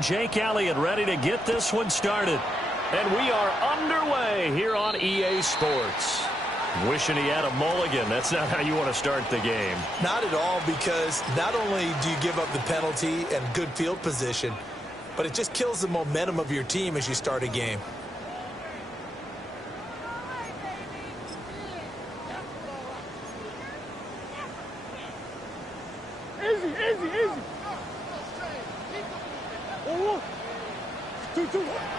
Jake Elliott ready to get this one started. And we are underway here on EA Sports. Wishing he had a mulligan. That's not how you want to start the game. Not at all, because not only do you give up the penalty and good field position, but it just kills the momentum of your team as you start a game. Easy.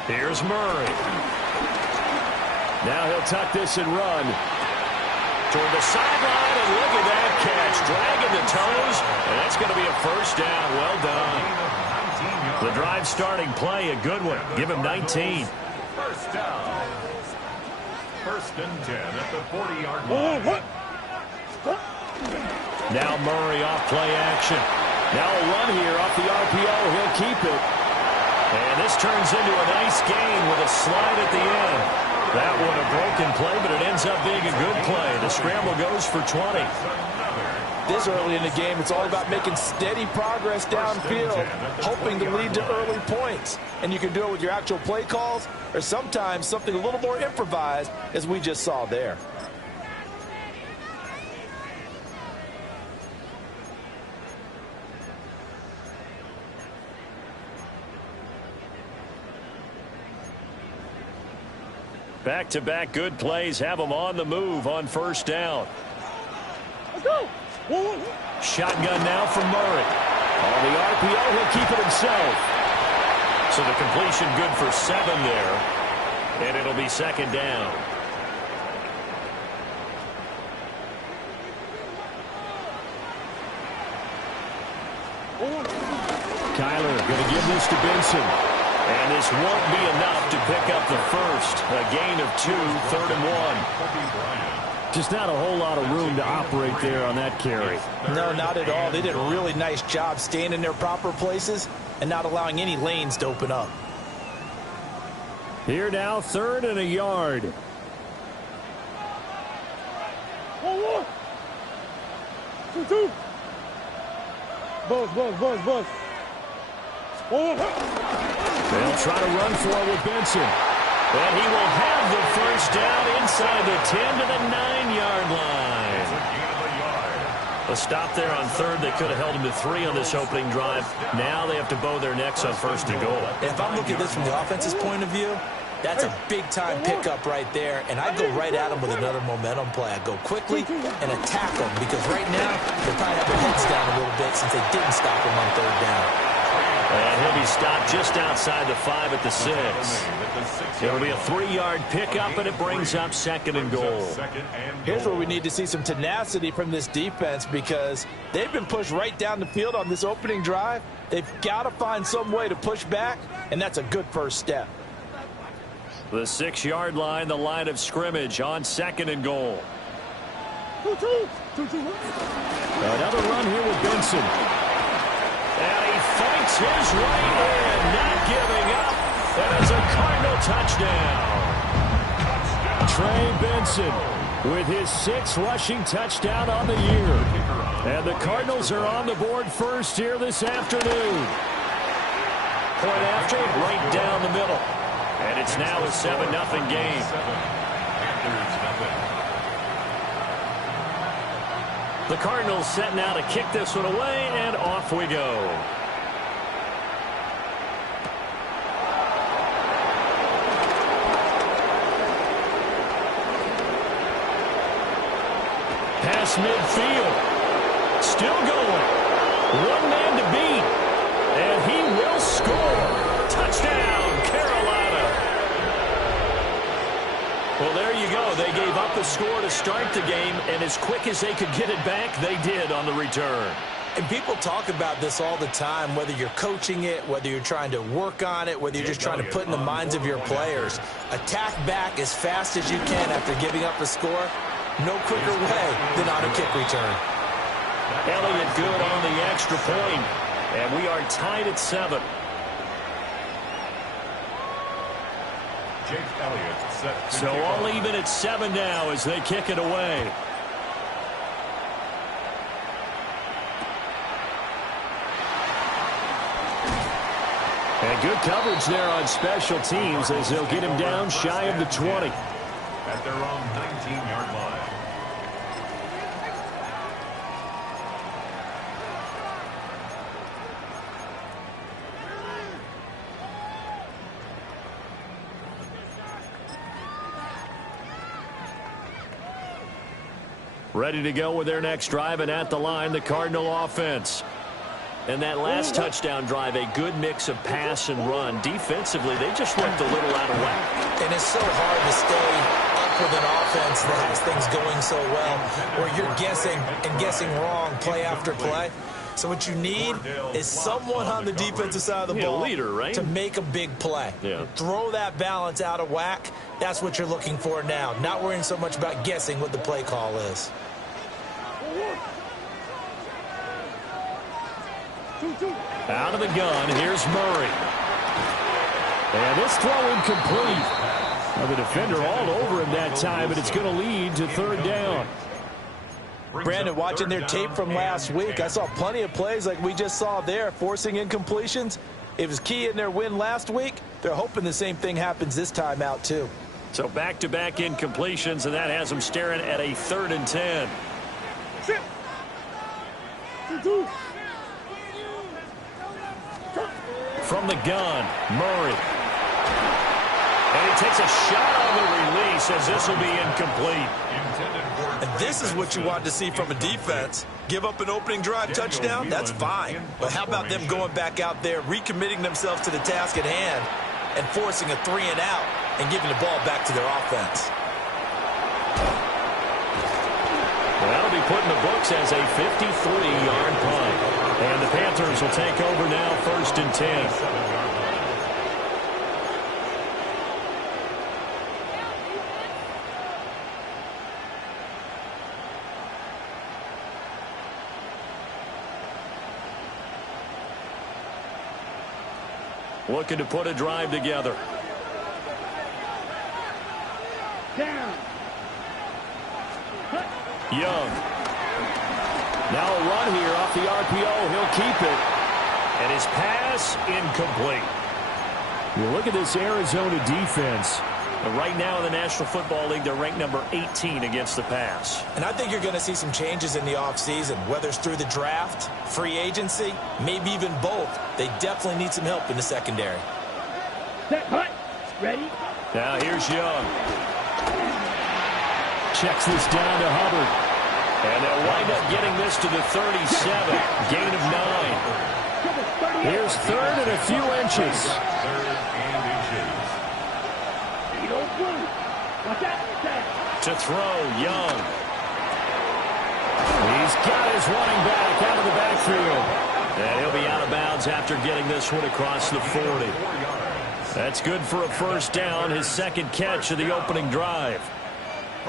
Here's Murray. Now he'll tuck this and run toward the sideline, and look at that catch. Dragging the toes, and that's going to be a first down. Well done. The drive starting play, a good one. Give him 19. First down. First and 10 at the 40-yard line. Now Murray off play action. Now a run here off the RPO. He'll keep it. And this turns into a nice gain with a slide at the end. That one a broken play, but it ends up being a good play. The scramble goes for 20. This early in the game, it's all about making steady progress downfield, hoping to lead to early points. And you can do it with your actual play calls, or sometimes something a little more improvised, as we just saw there. Back-to-back good plays have them on the move on first down. Let's go. Shotgun now from Murray. On the RPO, he'll keep it himself. So the completion good for 7 there. And it'll be second down. Kyler going to give this to Benson. And this won't be enough to pick up the first. A gain of 2, 3rd and 1. Just not a whole lot of room to operate there on that carry. No, not at all. They did a really nice job staying in their proper places and not allowing any lanes to open up. Here now, 3rd and a yard. One. 2. Buzz. They'll try to run for it with Benson. And he will have the first down inside the 10 to the 9-yard line. A stop there on 3rd. They could have held him to 3 on this opening drive. Now they have to bow their necks on 1st and goal. If I'm looking at this from the offense's point of view, that's a big-time pickup right there, and I'd go right at him with another momentum play. I'd go quickly and attack them, because right now they probably have their heads down a little bit since they didn't stop him on 3rd down. And he'll be stopped just outside the 5 at the 6. It'll be a 3-yard pickup, and it brings up 2nd and goal. Here's where we need to see some tenacity from this defense, because they've been pushed right down the field on this opening drive. They've got to find some way to push back, and that's a good first step. The 6-yard line, the line of scrimmage on 2nd and goal. 2. Another run here with Benson. And he fights his way in, not giving up. That is a Cardinal touchdown. Trey Benson with his 6th rushing touchdown on the year. And the Cardinals are on the board first here this afternoon. Point after, right down the middle. And it's now a 7-0 game. The Cardinals set now to kick this one away, and off we go. Pass midfield. Still going. One man to beat. And he will score. Touchdown, Carolina. Well, there you go. They gave up the score to start the game, and as quick as they could get it back, they did on the return. And people talk about this all the time, whether you're coaching it, whether you're trying to work on it, whether you're just trying to put in the minds of your players. Attack back as fast as you can after giving up the score. No quicker way than on a kick return. Elliott good on the extra point, and we are tied at 7. Jake Elliott set. So all even at 7 now as they kick it away. And good coverage there on special teams as they'll get him down shy of the 20. At their own 19-yard line. Ready to go with their next drive, and at the line, the Cardinal offense. And that last touchdown drive, a good mix of pass and run. Defensively, they just looked a little out of whack. And it's so hard to stay up with an offense that has things going so well, where you're guessing and guessing wrong play after play. So what you need is someone on the defensive side of the ball leader, right? to make a big play. Yeah. Throw that balance out of whack. That's what you're looking for now. Not worrying so much about guessing what the play call is. Out of the gun, here's Murray. And this throw incomplete. Now the defender all over him that time, but it's going to lead to third down. Brandon, watching their tape from last week, I saw plenty of plays like we just saw there, forcing incompletions. It was key in their win last week. They're hoping the same thing happens this time out, too. So back-to-back incompletions, and that has them staring at a 3rd and 10. From the gun, Murray. And he takes a shot on the release as this will be incomplete. And this is what you want to see from a defense. Give up an opening drive touchdown, that's fine. But how about them going back out there, recommitting themselves to the task at hand, and forcing a 3-and-out and giving the ball back to their offense? Well, that'll be put in the books as a 53-yard punt. And the Panthers will take over now, 1st and 10. Looking to put a drive together. Down. Young. Now a run here off the RPO. He'll keep it. And his pass incomplete. You look at this Arizona defense. And right now in the National Football League, they're ranked number 18 against the pass. And I think you're going to see some changes in the offseason, whether it's through the draft, free agency, maybe even both. They definitely need some help in the secondary. Set, hut. Ready? Now here's Young. Checks this down to Hubbard. And they'll wind up getting this to the 37. Gain of 9. Here's 3rd and a few inches. 3rd and inches. To throw, Young. He's got his running back out of the backfield. And he'll be out of bounds after getting this one across the 40. That's good for a 1st down, his 2nd catch of the opening drive.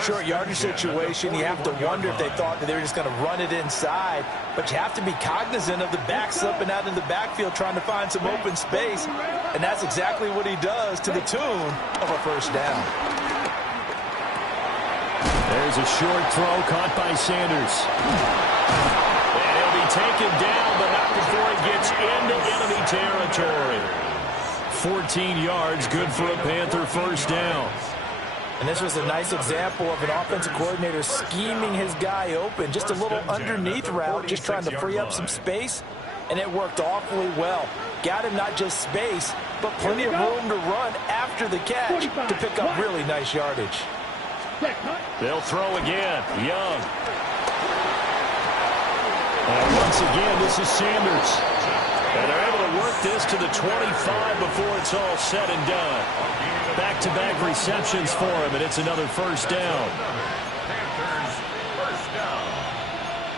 Short yardage situation, you have to wonder if they thought that they were just going to run it inside. But you have to be cognizant of the back slipping out in the backfield trying to find some open space. And that's exactly what he does to the tune of a 1st down. There's a short throw caught by Sanders. And he'll be taken down, but not before he gets into enemy territory. 14 yards, good for a Panther 1st down. And this was a nice example of an offensive coordinator scheming his guy open. Just a little underneath route, just trying to free up some space. And it worked awfully well. Got him not just space, but plenty of room to run after the catch to pick up really nice yardage. They'll throw again. Young. And once again, this is Sanders. And they're able to work this to the 25 before it's all said and done. Back-to-back receptions for him, and it's another 1st down. Panthers 1st down.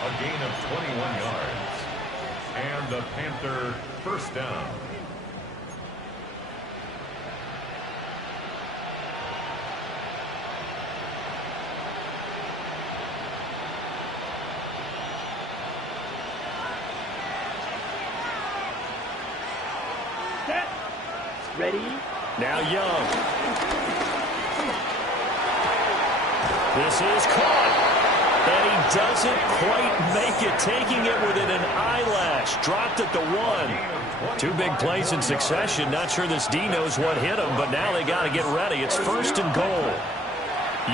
A gain of 21 yards. And the Panther 1st down. Set. Ready? Now Young. This is caught. And he doesn't quite make it, taking it within an eyelash. Dropped at the 1. 2 big plays in succession. Not sure this D knows what hit him, but now they got to get ready. It's 1st and goal.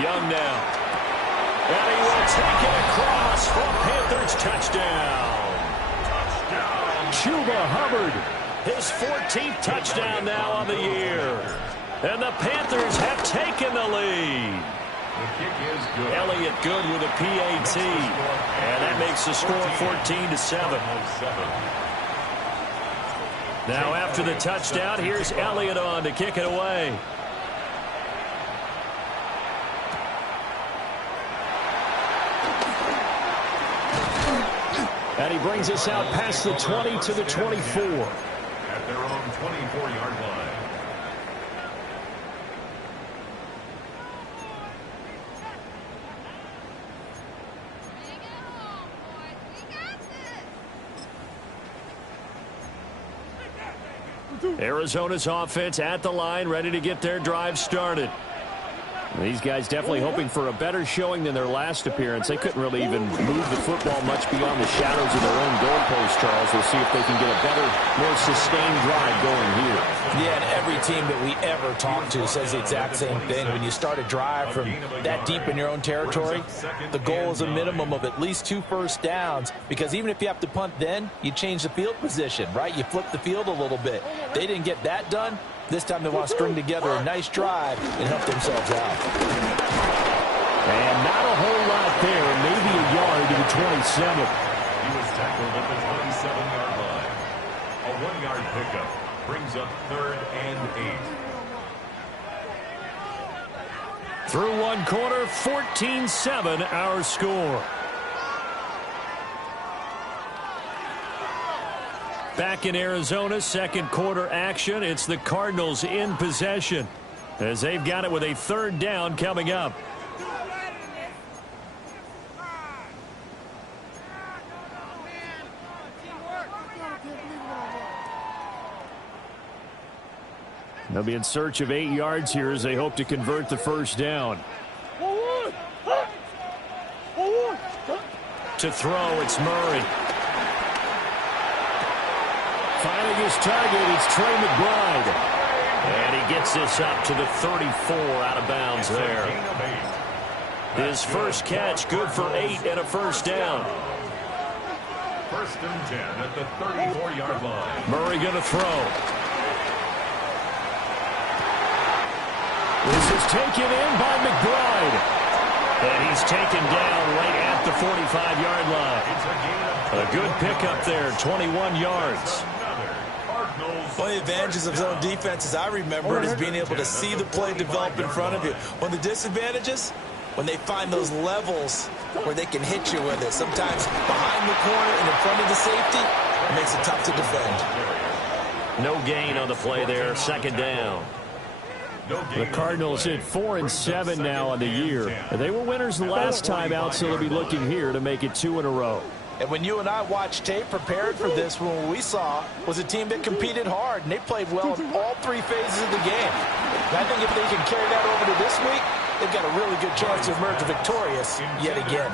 Young now. And he will take it across for Panthers touchdown. Chuba Hubbard. His 14th touchdown now on the year. And the Panthers have taken the lead. The kick is good. Elliott good with a PAT. And that makes the score 14-7. Now after the touchdown, here's Elliott on to kick it away. And he brings us out past the 20 to the 24. At their own 24-yard line. Arizona's offense at the line, ready to get their drive started. These guys definitely hoping for a better showing than their last appearance. They couldn't really even move the football much beyond the shadows of their own goalpost, Charles. We'll see if they can get a better, more sustained drive going here. Yeah, and every team that we ever talk to says the exact same thing. When you start a drive from that deep in your own territory, the goal is a minimum of at least 2 first downs, because even if you have to punt then, you change the field position, right? You flip the field a little bit. They didn't get that done. This time they want to string together a nice drive and help themselves out. And not a whole lot there, maybe a yard to the 27. He was tackled at the 27-yard line. A 1-yard pickup brings up 3rd and 8. Through 1 quarter, 14-7 our score. Back in Arizona, 2nd quarter action. It's the Cardinals in possession as they've got it with a 3rd down coming up. They'll be in search of 8 yards here as they hope to convert the 1st down. To throw, it's Murray. Finding his target, it's Trey McBride. And he gets this up to the 34 out of bounds there. His first catch, good for 8 and a 1st down. 1st and 10 at the 34-yard line. Murray going to throw. This is taken in by McBride. And he's taken down right at the 45-yard line. A good pickup there, 21 yards. One of the advantages of zone defense, as I remember it, is being able to see the play develop in front of you. One of the disadvantages, when they find those levels where they can hit you with it. Sometimes behind the corner and in front of the safety, it makes it tough to defend. No gain on the play there, 2nd down. The Cardinals hit 4 and 7 now on the year. They were winners the last time out, so they'll be looking here to make it 2 in a row. And when you and I watched tape prepared for this, what we saw was a team that competed hard, and they played well in all 3 phases of the game. And I think if they can carry that over to this week, they've got a really good chance to emerge victorious yet again.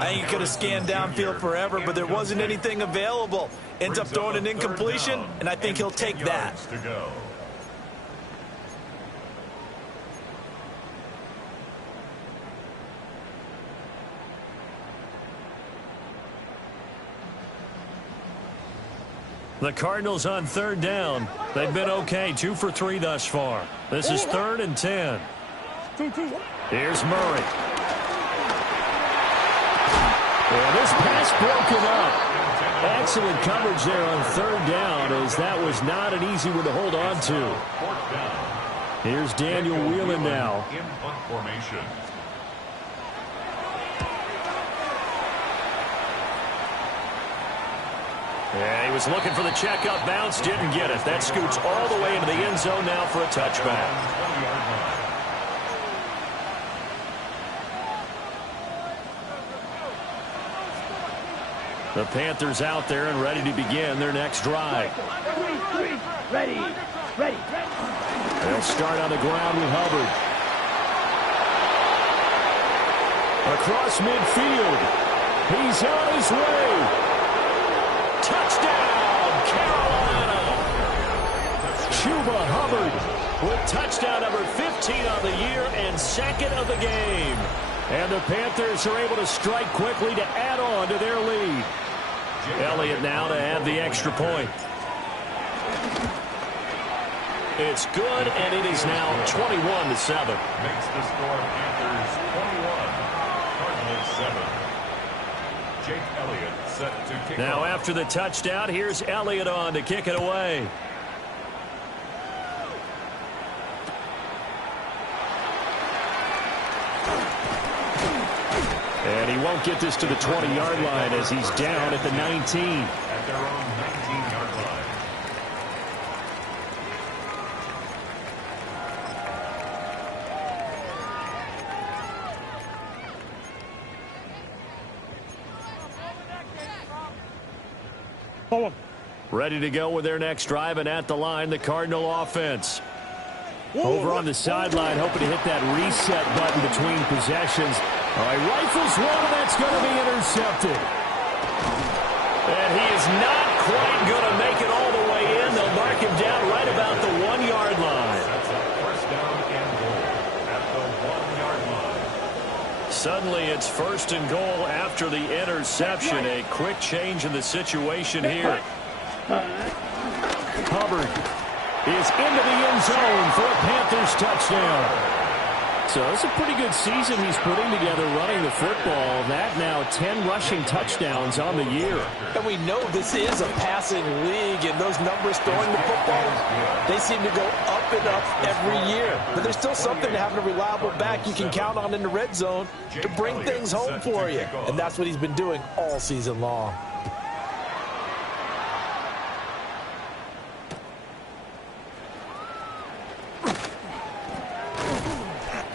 I think he could have scanned downfield forever, but there wasn't anything available. Ends up throwing an incompletion, and I think he'll take that. The Cardinals on 3rd down. They've been okay, 2 for 3 thus far. This is 3rd and 10. Here's Murray. And this pass broken up. Excellent coverage there on 3rd down, as that was not an easy one to hold on to. Here's Daniel Whelan now. In punt formation. Yeah, he was looking for the checkup bounce, didn't get it. That scoots all the way into the end zone now for a touchback. The Panthers out there and ready to begin their next drive. Ready. They'll start on the ground with Hubbard. Across midfield. He's on his way. Touchdown, Carolina. Chuba Hubbard with touchdown number 15 on the year and second of the game. And the Panthers are able to strike quickly to add on to their lead. Elliott now to add the extra point. It's good, and it is now 21-7. Makes the score Panthers 21, Cardinals 7. Jake Elliott set to kick Now off. after the touchdown, here's Elliott on to kick it away. And he won't get this to the 20-yard line as he's down at the 19. At their own 19-yard line. Ready to go with their next drive, and at the line, the Cardinal offense. Over on the sideline, hoping to hit that reset button between possessions. All right, rifles one, and that's going to be intercepted. And he is not quite going to make it all the way in. They'll mark him down right about the 1-yard line. That's a first down and goal at the 1-yard line. Suddenly, it's first and goal after the interception. A quick change in the situation here. Hubbard is into the end zone for a Panthers touchdown. So it's a pretty good season he's putting together running the football. That now 10 rushing touchdowns on the year. And we know this is a passing league, and those numbers throwing the football, they seem to go up and up every year. But there's still something to having a reliable back you can count on in the red zone to bring things home for you. And that's what he's been doing all season long.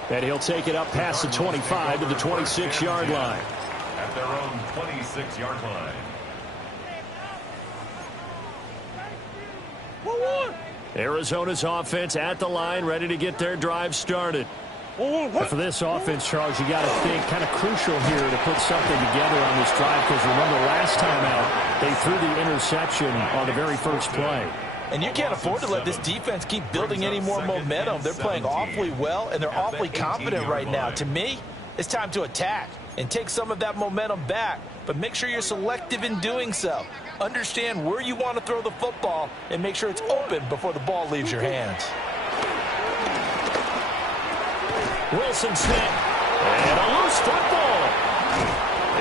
And he'll take it up past the 25 to the 26-yard line. At their own 26-yard line. Arizona's offense at the line, ready to get their drive started. But for this offense, Charles, you got to think kind of crucial here to put something together on this drive, because remember last time out, they threw the interception on the very first play. And you can't afford to let this defense keep building any more momentum. They're playing awfully well, and they're awfully confident right now. To me, it's time to attack and take some of that momentum back, but make sure you're selective in doing so. Understand where you want to throw the football and make sure it's open before the ball leaves your hands. Wilson snap, and a loose football.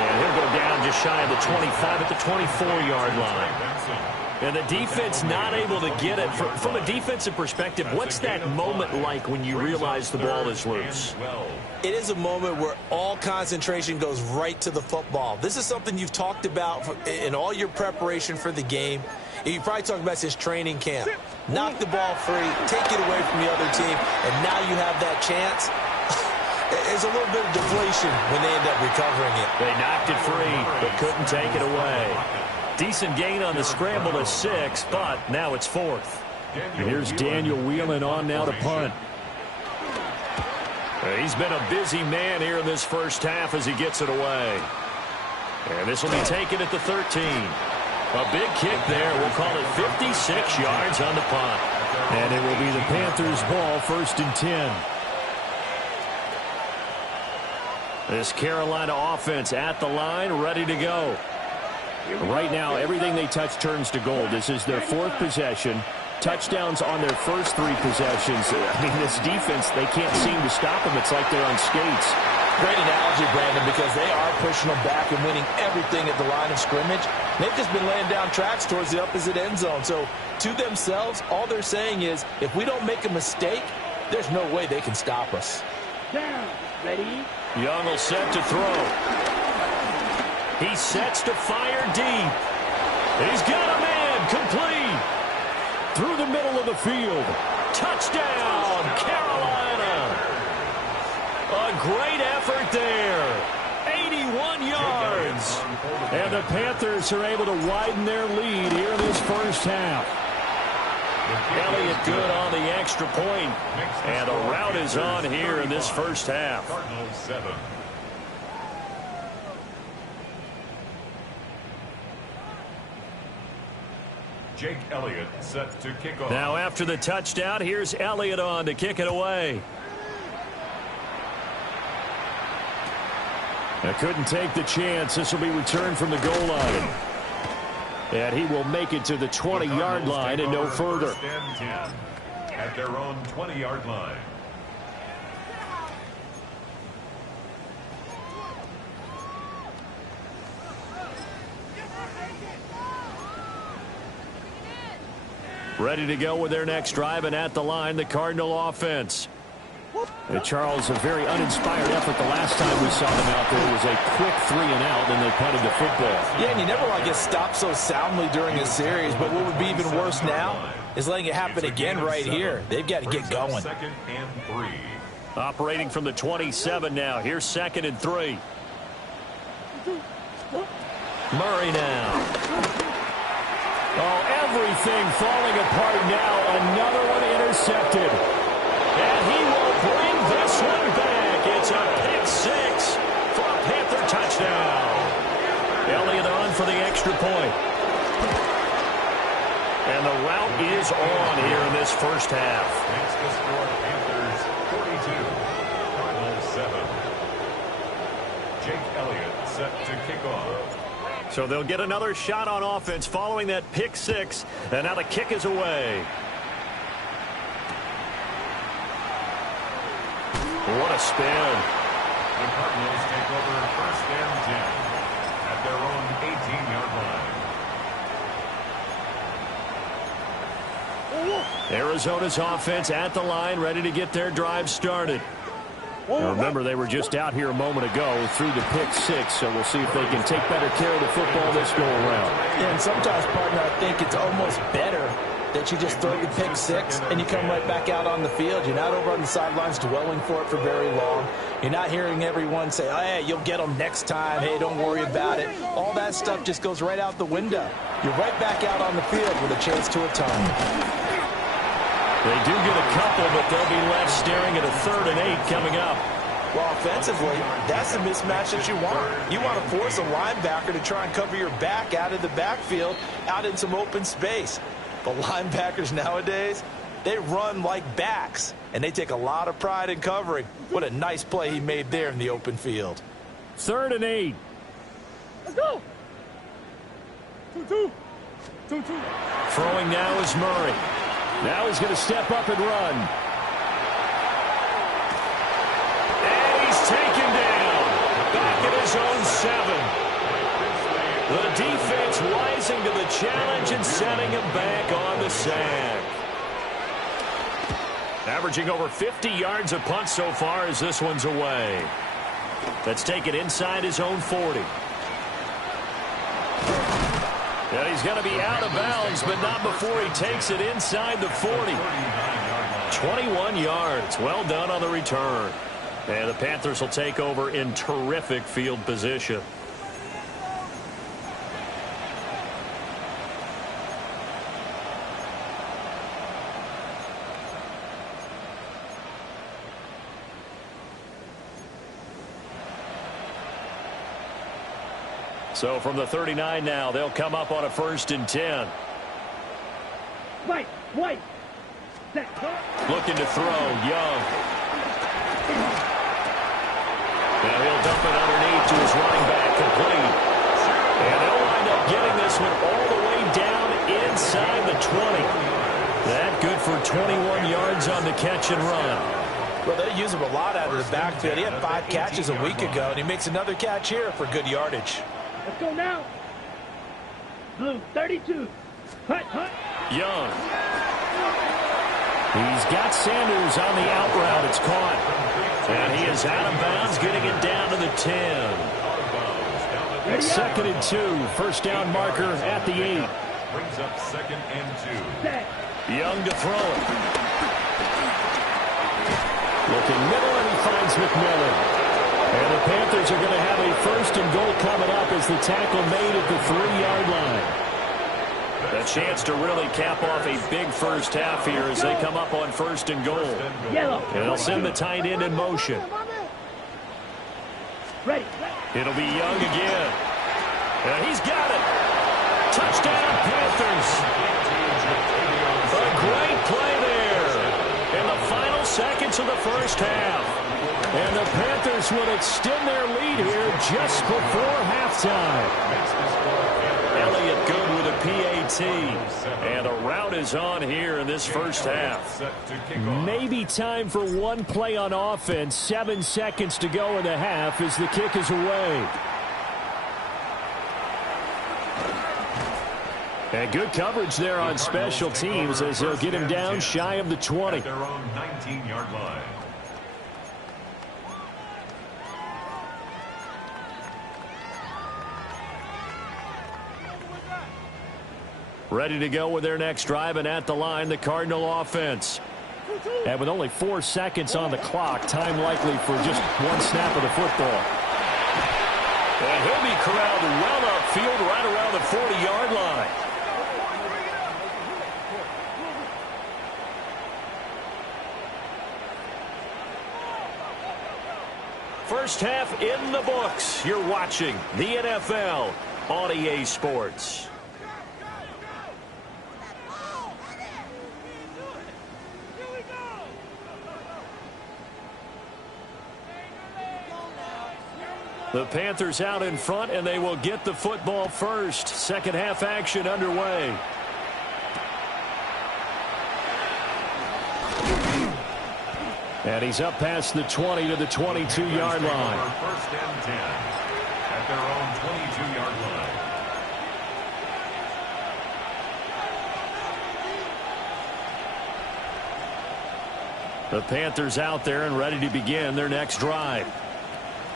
And he'll go down just shy of the 25 at the 24-yard line. And the defense not able to get it. From a defensive perspective, what's that moment like when you realize the ball is loose? It is a moment where all concentration goes right to the football. This is something you've talked about in all your preparation for the game. You probably talked about this training camp. Knock the ball free, take it away from the other team, and now you have that chance. There's a little bit of deflation when they end up recovering it. They knocked it free, but couldn't take it away. Decent gain on the scramble to 6, but now it's 4th. And here's Daniel wheeling on now to punt. He's been a busy man here in this first half as he gets it away. And this will be taken at the 13. A big kick there. We'll call it 56 yards on the punt. And it will be the Panthers' ball, 1st and 10. This Carolina offense at the line, ready to go. Right now, everything they touch turns to gold. This is their 4th possession. Touchdowns on their first 3 possessions. I mean, this defense, they can't seem to stop them. It's like they're on skates. Great analogy, Brandon, because they are pushing them back and winning everything at the line of scrimmage. They've just been laying down tracks towards the opposite end zone. So, to themselves, all they're saying is, if we don't make a mistake, there's no way they can stop us. Down. Ready? Young will set to throw. He sets to fire deep. He's got a man complete. Through the middle of the field. Touchdown, Carolina. A great effort there. 81 yards. And the Panthers are able to widen their lead here in this first half. Elliott good on the extra point. And a rout is on here in this first half. Cardinals 7. Jake Elliott set to kick off. Now after the touchdown, here's Elliott on to kick it away. I couldn't take the chance. This will be returned from the goal line. And he will make it to the 20-yard line and no further. First and 10 at their own 20-yard line. Ready to go with their next drive, and at the line, the Cardinal offense. Charles, a very uninspired effort the last time we saw them out there. It was a quick 3-and-out, and they punted the football. Yeah, and you never want to get stopped so soundly during a series, but what would be even worse now is letting it happen again right here. They've got to get going. Second and 3. Operating from the 27 now. Here's 2nd and 3. Murray now. Oh, everything falling apart now. Another one intercepted. And he will bring this one back. It's a pick 6 for a Panther touchdown. Elliott on for the extra point. And the route is on here in this first half. Next to score, Panthers 42, Cardinals 7. Jake Elliott set to kick off. So they'll get another shot on offense following that pick 6. And now the kick is away. What a spin. The Cardinals take over first and 10 at their own 18-yard line. Arizona's offense at the line, ready to get their drive started. Now remember, they were just out here a moment ago through the pick 6, so we'll see if they can take better care of the football this go-around. Yeah, and sometimes, partner, I think it's almost better that you just throw the pick 6 and you come right back out on the field. You're not over on the sidelines dwelling for it for very long. You're not hearing everyone say, oh, hey, you'll get them next time. Hey, don't worry about it. All that stuff just goes right out the window. You're right back out on the field with a chance to atone. They do get a couple, but they'll be left staring at a 3rd and 8 coming up. Well, offensively, that's the mismatch that you want. You want to force a linebacker to try and cover your back out of the backfield, out in some open space. The linebackers nowadays, they run like backs, and they take a lot of pride in covering. What a nice play he made there in the open field. 3rd and 8. Let's go. 2-2. 2-2. Throwing now is Murray. Now he's going to step up and run. And he's taken down. Back at his own 7. The defense rising to the challenge and setting him back on the sack. Averaging over 50 yards a punt so far as this one's away. Let's take it inside his own 40. And he's going to be out of bounds, but not before he takes it inside the 40. 21 yards. Well done on the return. And the Panthers will take over in terrific field position. So from the 39 now, they'll come up on a 1st and 10. White. Looking to throw, Young. Now he'll dump it underneath to his running back, complete. And they'll wind up getting this one all the way down inside the 20. That good for 21 yards on the catch and run. Well, they use him a lot out of the backfield. He had 5 catches a week ago, and he makes another catch here for good yardage. Let's go now. Blue, 32. Hut. Young. He's got Sanders on the out route. It's caught. And he is out of bounds, getting it down to the 10. 2nd and 2. First down marker at the 8. Brings up 2nd and 2. Young to throw it. Looking middle, and he finds McMillan. And the Panthers are going to have a 1st and goal coming up as the tackle made at the 3-yard line. A chance to really cap off a big first half here as they come up on 1st and goal. Yellow. And they'll send the tight end in motion. Ready. It'll be Young again. And he's got it. Touchdown, Panthers. final seconds of the first half. And the Panthers will extend their lead here just before halftime. Elliott good with a PAT. And a rout is on here in this first half. Maybe time for one play on offense. 7 seconds to go in the half as the kick is away. And good coverage there on special teams as they'll get him down shy of the 20. At their own 19-yard line. Ready to go with their next drive, and at the line, the Cardinal offense. And with only 4 seconds on the clock, time likely for just one snap of the football. And he'll be corralled well upfield right around the 40-yard line. First half in the books. You're watching the NFL on EA Sports. The Panthers out in front, and they will get the football first. Second half action underway. And he's up past the 20 to the 22-yard line. First and 10 at their own 22-yard line. The Panthers out there and ready to begin their next drive.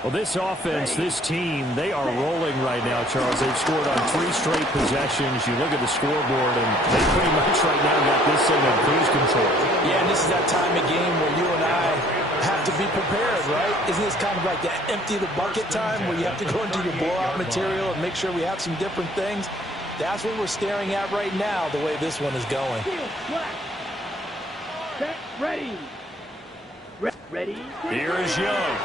Well, this offense, this team, they are rolling right now, Charles. They've scored on 3 straight possessions. You look at the scoreboard, and they pretty much right now got this thing on cruise control. Yeah, and this is that time of game where you and I have to be prepared, right? Isn't this kind of like the empty the bucket time where you have to go into your blowout material and make sure we have some different things? That's what we're staring at right now, the way this one is going. Set, ready. Ready. Here is Young.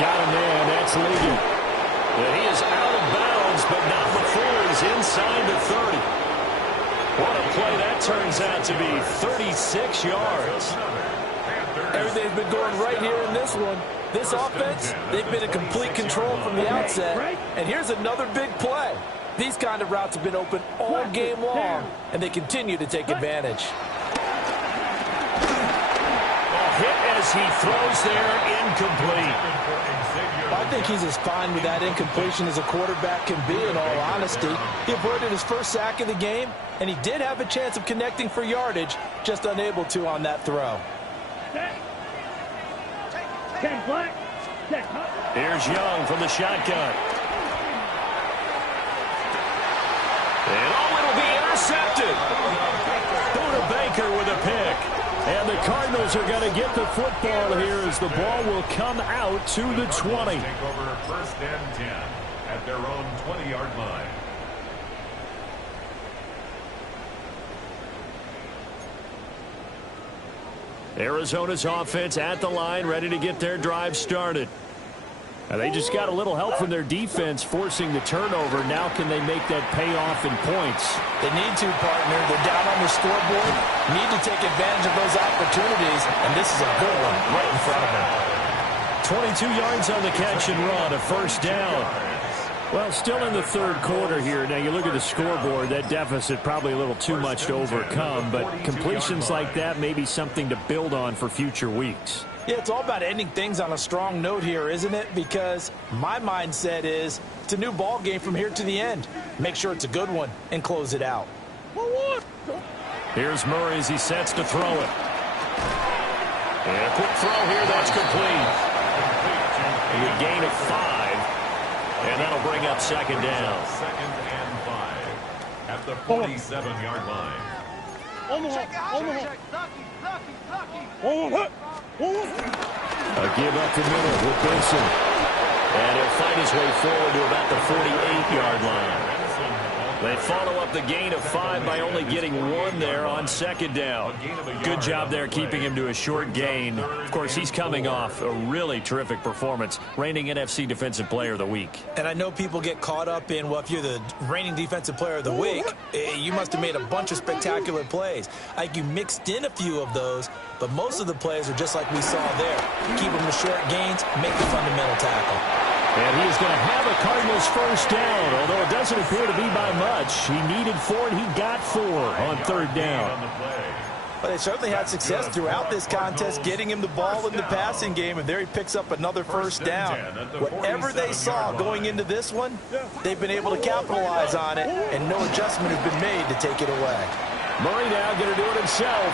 Got him there, that's legal. And he is out of bounds, but not before he's inside the 30. What a play that turns out to be, 36 yards. Everything's been going right here in this one. This offense, they've been in complete control from the outset. And here's another big play. These kind of routes have been open all game long, and they continue to take advantage. Hit as he throws there, incomplete. I think he's as fine with that incompletion as a quarterback can be, in all honesty. He avoided his first sack of the game, and he did have a chance of connecting for yardage, just unable to on that throw. Here's Young from the shotgun. And it'll be intercepted. Buda Baker with a pick. And the Cardinals are going to get the football here as the ball will come out to the 20. Take over first and 10 at their own 20-yard line. Arizona's offense at the line, ready to get their drive started. Now they just got a little help from their defense forcing the turnover. Now can they make that pay off in points? They need to, partner. They're down on the scoreboard. Need to take advantage of those opportunities, and this is a good one right in front of them. 22 yards on the catch and run, a first down. Well, still in the third quarter here. Now you look at the scoreboard, that deficit probably a little too much to overcome, but completions like that may be something to build on for future weeks. Yeah, it's all about ending things on a strong note here, isn't it? Because my mindset is it's a new ball game from here to the end. Make sure it's a good one and close it out. Here's Murray as he sets to throw it. And a quick throw here, that's complete. A gain of 5, and that'll bring up second down. Second and 5 at the 47-yard line. A give up the middle with Benson. And he'll find his way forward to about the 48-yard line. They follow up the gain of 5 by only getting 1 there on second down. Good job there keeping him to a short gain. Of course, he's coming off a really terrific performance, reigning NFC Defensive Player of the Week. And I know people get caught up in, well, if you're the reigning Defensive Player of the Week, you must have made a bunch of spectacular plays. Like you mixed in a few of those, but most of the plays are just like we saw there. Keep them to short gains, make the fundamental tackle. And he is going to have a Cardinals first down, although it doesn't appear to be by much. He needed 4, and he got 4 on third down. But they certainly had success throughout this contest, getting him the ball in the passing game, and there he picks up another first down. Whatever they saw going into this one, they've been able to capitalize on it, and no adjustment has been made to take it away. Murray now going to do it himself.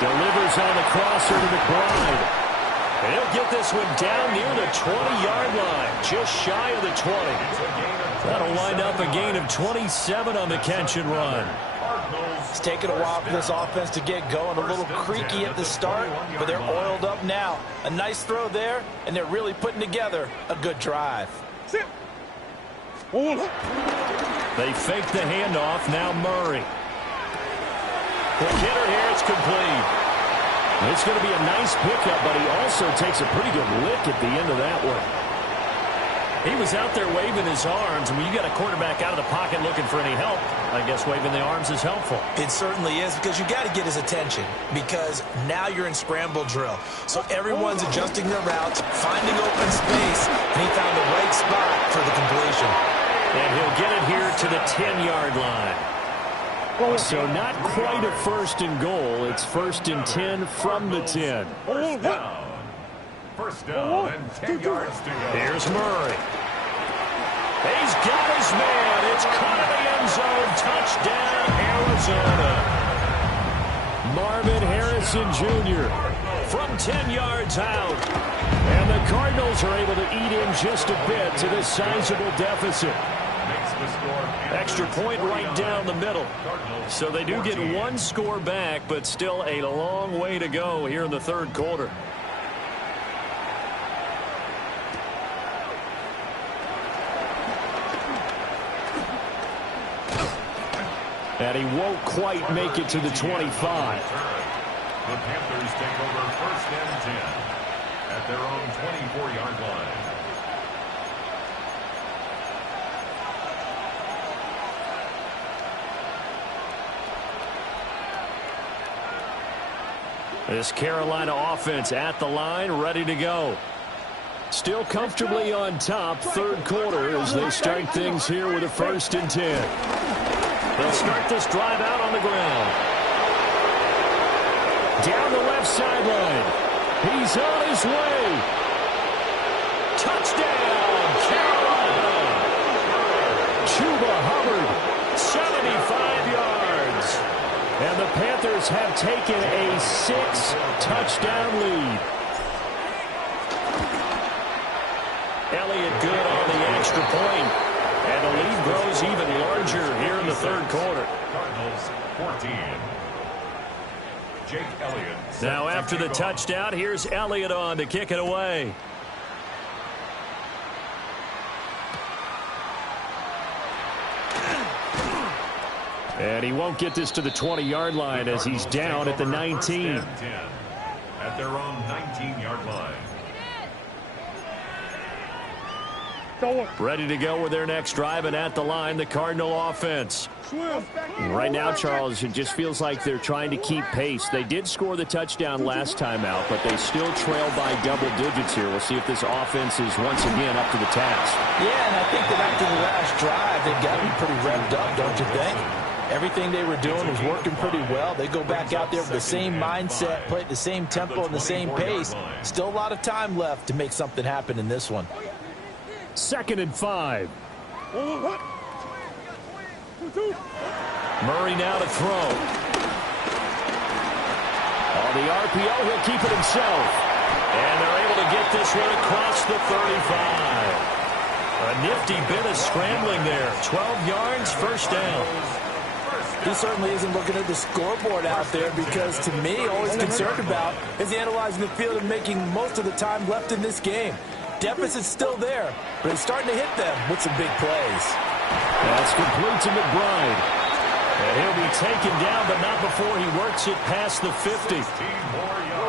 Delivers on the crosser to McBride. And he'll get this one down near the 20-yard line, just shy of the 20. That'll wind up a gain of 27 on the catch and run. It's taken a while for this offense to get going. A little creaky at the start, but they're oiled up now. A nice throw there, and they're really putting together a good drive. They fake the handoff. Now Murray. The hitter here, it's complete. It's going to be a nice pickup, but he also takes a pretty good lick at the end of that one. He was out there waving his arms, and when you got a quarterback out of the pocket looking for any help, I guess waving the arms is helpful. It certainly is, because you got to get his attention, because now you're in scramble drill. So everyone's adjusting their routes, finding open space, and he found the right spot for the completion. And he'll get it here to the 10-yard line. So not quite a first and goal. It's first and 10 from the 10. First down and 10 yards to go. Here's Murray. He's got his man. It's caught in the end zone. Touchdown, Arizona. Marvin Harrison Jr. from 10 yards out. And the Cardinals are able to eat in just a bit to this sizable deficit. Extra point right down the middle. So they do get 1 score back, but still a long way to go here in the third quarter. And he won't quite make it to the 25. The Panthers take over first and 10 at their own 24-yard line. This Carolina offense at the line, ready to go. Still comfortably on top, third quarter, as they start things here with a first and 10. They'll start this drive out on the ground. Down the left sideline. He's on his way. Touchdown, Carolina. Chuba Hubbard, 75 yards. And the Panthers have taken a 6-touchdown lead. Elliott good on the extra point. And the lead grows even larger here in the third quarter. Cardinals 14. Jake Elliott. Now after the touchdown, here's Elliott on to kick it away. And he won't get this to the 20-yard line as he's down at the 19. At their own 19-yard line. Ready to go with their next drive, and at the line, the Cardinal offense. Right now, Charles, it just feels like they're trying to keep pace. They did score the touchdown last time out, but they still trail by double digits here. We'll see if this offense is once again up to the task. Yeah, and I think that after the last drive, they've got to be pretty revved up, don't you think? Everything they were doing was working pretty well. They go back out there with the same mindset, play at the same tempo and the same pace. Still a lot of time left to make something happen in this one. 2nd and 5. Murray now to throw. On the RPO, he'll keep it himself. And they're able to get this one across the 35. A nifty bit of scrambling there. 12 yards, first down. He certainly isn't looking at the scoreboard out there because, to me, all he's concerned about is analyzing the field and making most of the time left in this game. Deficit's still there, but he's starting to hit them with some big plays. That's complete to McBride. And he'll be taken down, but not before he works it past the 50.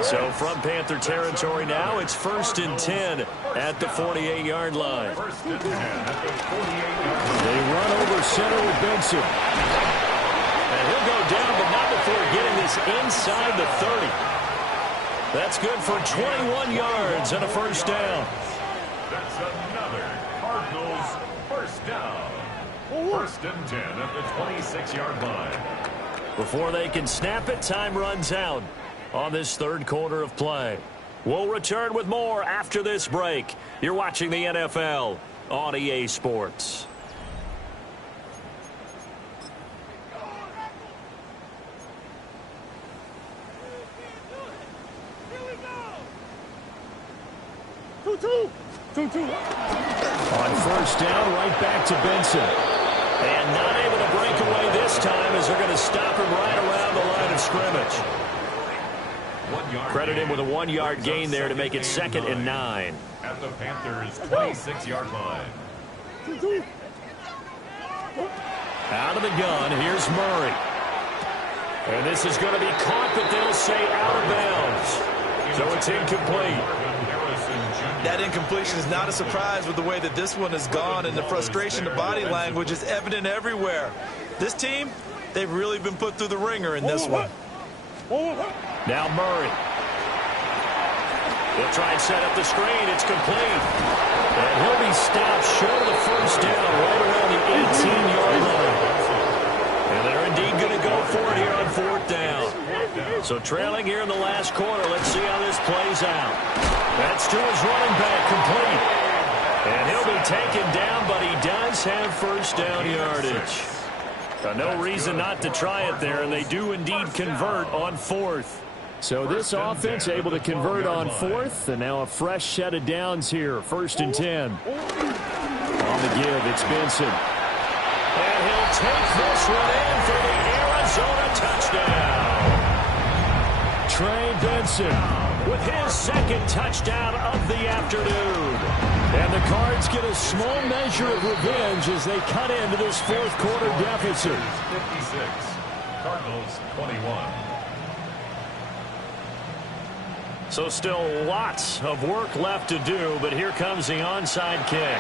So from Panther territory now, it's 1st and 10 at the 48-yard line. They run over center with Benson. And he'll go down, but not before getting this inside the 30. That's good for 21 yards and a first down. That's another Cardinals first down. 1st and 10 at the 26-yard line. Before they can snap it, time runs out on this 3rd quarter of play. We'll return with more after this break. You're watching the NFL on EA Sports. On 1st down, right back to Benson. And not able to break away this time as they're going to stop him right around the line of scrimmage. Credit him with a 1-yard gain there to make it 2nd and 9. At the Panthers' 26-yard line. Out of the gun, here's Murray. And this is going to be caught, but they'll say out of bounds. So it's incomplete. That incompletion is not a surprise with the way that this one has gone, and the frustration, the body language is evident everywhere. This team, they've really been put through the ringer in this one. Now Murray. He'll try and set up the screen. It's complete. And he'll be stopped short of the first down right around the 18-yard line. And they're indeed going to go for it here on 4th down. So trailing here in the last quarter. Let's see how this plays out. That's to his running back, complete. And he'll be taken down, but he does have first down yardage. No reason not to try it there, and they do indeed convert on 4th. So this offense able to convert on 4th, and now a fresh set of downs here, 1st and 10. On the give, it's Benson. And he'll take this one in for the Arizona touchdown. Trey Benson with his 2nd touchdown of the afternoon. And the Cards get a small measure of revenge as they cut into this 4th quarter deficit. 56, Cardinals 21. So still lots of work left to do, but here comes the onside kick.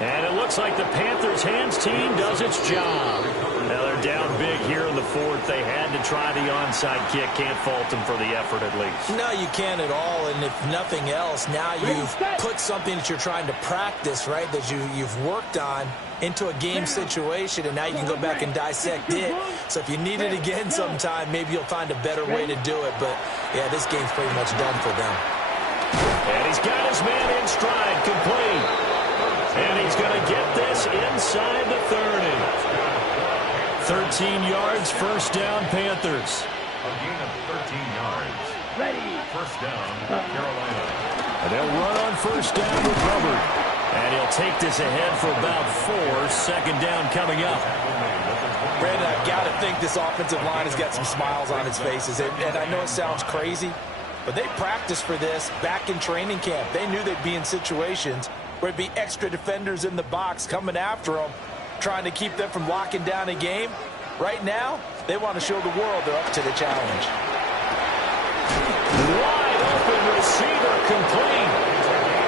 And it looks like the Panthers' hands team does its job. Now they're down big here in the 4th. They had to try the onside kick. Can't fault them for the effort at least. No, you can't at all. And if nothing else, now you've put something that you're trying to practice, right, that you've worked on into a game situation, and now you can go back and dissect it. So if you need it again sometime, maybe you'll find a better way to do it. But, yeah, this game's pretty much done for them. And he's got his man in stride, complete. And he's going to get this inside the 30. 13 yards, first down, Panthers. A gain of 13 yards. Ready. First down, Carolina. And they'll run on first down with Hubbard. And he'll take this ahead for about 4. Second down coming up. Brandon, I've got to think this offensive line has got some smiles on its faces. And I know it sounds crazy, but they practiced for this back in training camp. They knew they'd be in situations where it'd be extra defenders in the box coming after them, trying to keep them from locking down a game. Right now, they want to show the world they're up to the challenge. Wide open receiver, complete.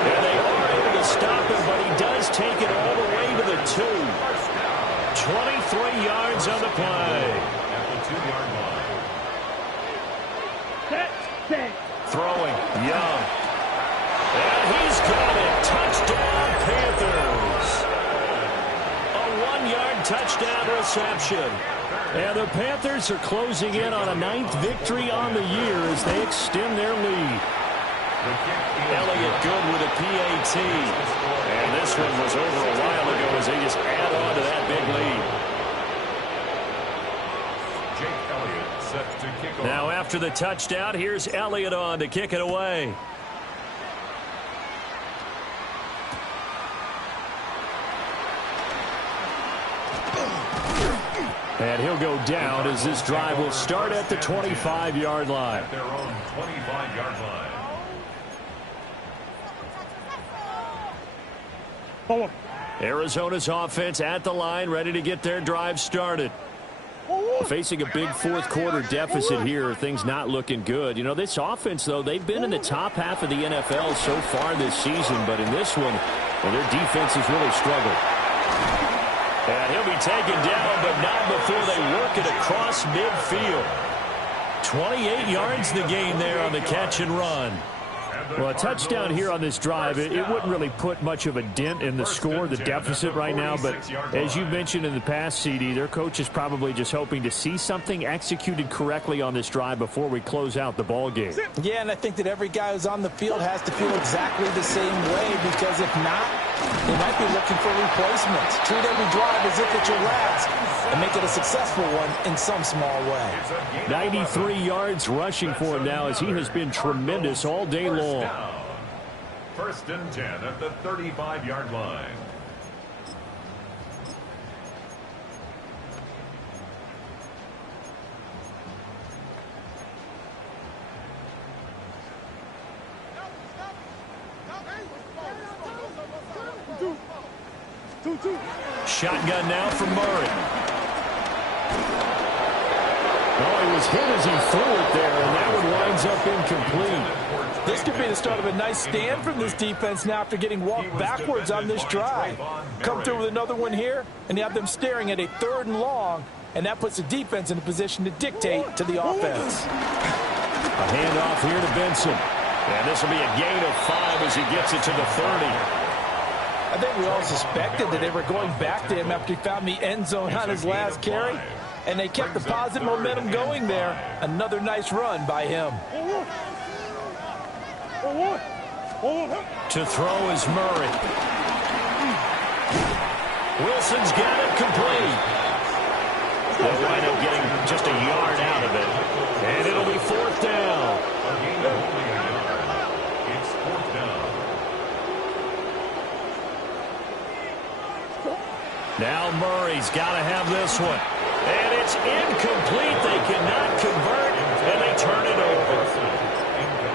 And they are able to stop him, but he does take it all the way to the 2. 23 yards on the play. At the 2-yard line. Set. Throwing, Young. And he's got it. Touchdown, Panthers. A 1-yard touchdown reception. And the Panthers are closing in on a 9th victory on the year as they extend their lead. Elliott good with a PAT. And this one was over a while ago as they just add on to that big lead. Jake Elliott set to kick off. Now after the touchdown, here's Elliott on to kick it away. And he'll go down as this drive will start at the 25-yard line. At their own 25-yard line. Arizona's offense at the line, ready to get their drive started. Facing a big fourth-quarter deficit here, things not looking good. You know, this offense, though, they've been in the top half of the NFL so far this season, but in this one, well, their defense has really struggled. And he'll be taken down, but not before they work it across midfield. 28 yards the gain there on the catch and run. Well, a touchdown here on this drive, it wouldn't really put much of a dent in the score, the deficit right now. But as you mentioned in the past, CD, their coach is probably just hoping to see something executed correctly on this drive before we close out the ball game. Yeah, and I think that every guy who's on the field has to feel exactly the same way, because if not, they might be looking for replacements. Treat every drive as if it's your last and make it a successful one in some small way. 93 yards rushing for him now, as he has been tremendous all day long. First and 10 at the 35-yard line. Shotgun now from Murray. Oh, he was hit as he threw it there, and that one winds up incomplete. This could be the start of a nice stand from this defense now after getting walked backwards on this drive. Come through with another one here, and you have them staring at a 3rd and long, and that puts the defense in a position to dictate to the offense. A handoff here to Benson. And this will be a gain of 5 as he gets it to the 30. I think we all suspected that they were going back to him after he found the end zone on his last carry, and they kept the positive momentum going there. Another nice run by him. To throw is Murray. Wilson's got it complete. They'll wind up getting just a yard out of it. And it'll be 4th down. It's 4th down. Now Murray's got to have this one. And it's incomplete. They cannot convert, and they turn it over.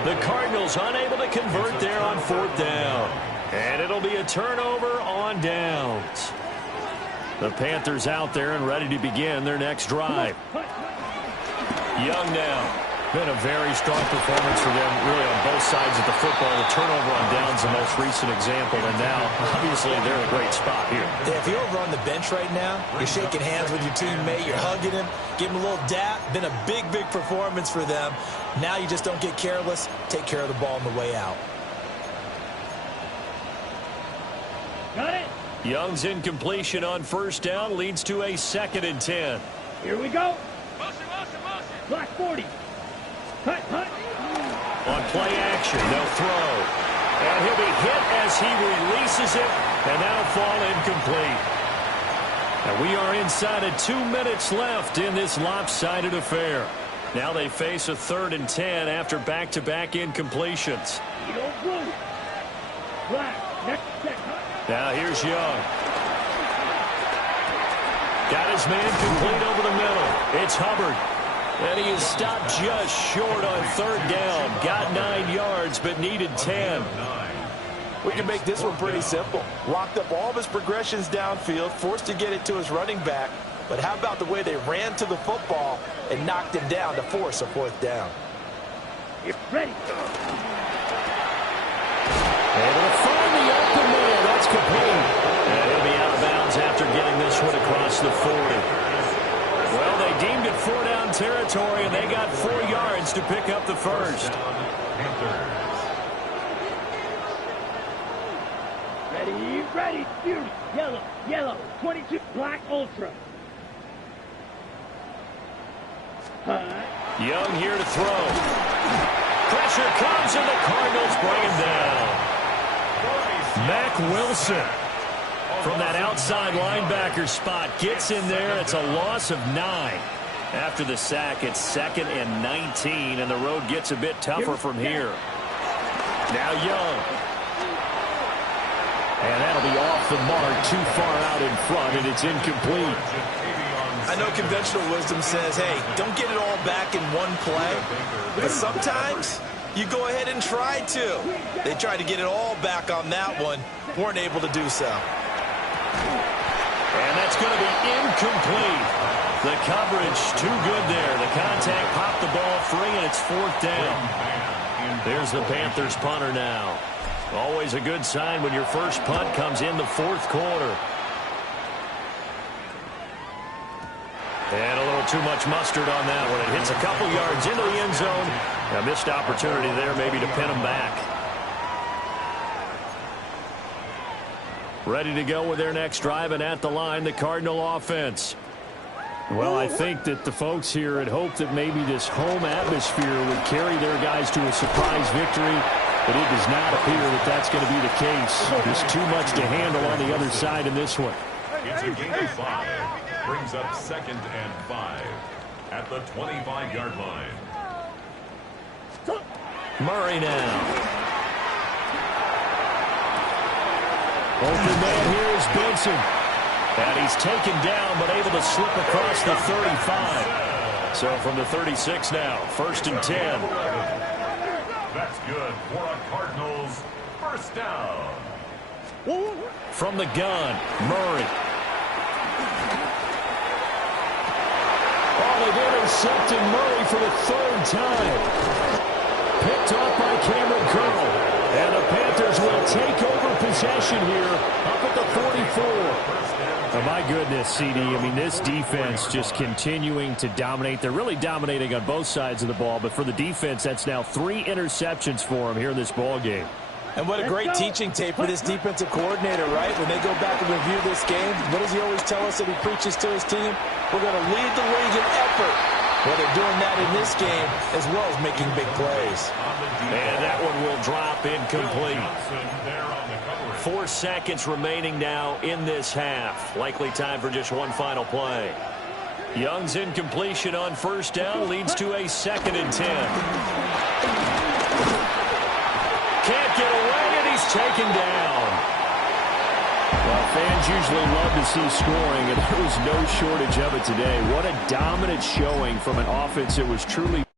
The Cardinals unable to convert there on 4th down. And it'll be a turnover on downs. The Panthers out there and ready to begin their next drive. Young now. Been a very strong performance for them, really, on both sides of the football. The turnover on downs the most recent example, and now, obviously, they're in a great spot here. Yeah, if you're over on the bench right now, you're shaking hands with your teammate, you're hugging him, give him a little dap. Been a big, big performance for them. Now you just don't get careless. Take care of the ball on the way out. Got it. Young's incompletion on 1st down leads to a 2nd and 10. Here we go. Black 40. Hut. On play action, they'll throw. And he'll be hit as he releases it, and that'll fall incomplete. And we are inside of 2 minutes left in this lopsided affair. Now they face a 3rd and 10 after back-to-back incompletions. Black. Next check. Now here's Young. Got his man complete over the middle. It's Hubbard. And he is stopped just short on 3rd down. Got 9 yards, but needed 10. We can make this one pretty simple. Locked up all of his progressions downfield, forced to get it to his running back. But how about the way they ran to the football and knocked him down to force a 4th down? You're ready. Able to find the open man. That's complete. And he'll be out of bounds after getting this one across the 40. Well, they deemed it 4-down territory, and they got 4 yards to pick up the first. Ready, beauty, yellow, 22, black, ultra. Young here to throw. Pressure comes, and the Cardinals bring him down. Mack Wilson from that outside linebacker spot gets in there. It's a loss of 9. After the sack, it's 2nd and 19, and the road gets a bit tougher from here. Now Young. And that'll be off the mark, too far out in front, and it's incomplete. I know conventional wisdom says, hey, don't get it all back in one play. But sometimes you go ahead and try to. They tried to get it all back on that one. Weren't able to do so. And that's going to be incomplete. The coverage too good there. The contact popped the ball free, and it's 4th down. There's the Panthers punter now. Always a good sign when your first punt comes in the 4th quarter. And a little too much mustard on that one. It hits a couple yards into the end zone. A missed opportunity there maybe to pin them back. Ready to go with their next drive, and at the line, the Cardinal offense. Well, I think that the folks here had hoped that maybe this home atmosphere would carry their guys to a surprise victory, but it does not appear that that's going to be the case. There's too much to handle on the other side in this one. It's a gain of 5. Brings up 2nd and 5 at the 25-yard line. Murray now. Open man here is Benson. And he's taken down, but able to slip across the 35. So from the 36 now, 1st and 10. That's good for a Cardinals first down. From the gun, Murray. Oh, they've intercepted Murray for the 3rd time. Picked off by Cameron Curl. And the Panthers will take over possession here up at the 44. Oh, my goodness, CD. I mean, this defense just continuing to dominate. They're really dominating on both sides of the ball, but for the defense, that's now 3 interceptions for them here in this ball game. And what a great teaching tape for this defensive coordinator, right? When they go back and review this game, what does he always tell us that he preaches to his team? We're going to lead the league in effort. Well, they're doing that in this game as well as making big plays. And that one will drop incomplete. 4 seconds remaining now in this half. Likely time for just one final play. Young's incompletion on 1st down leads to a 2nd and 10. Can't get away, and he's taken down. Well, fans usually love to see scoring, and there was no shortage of it today. What a dominant showing from an offense that was truly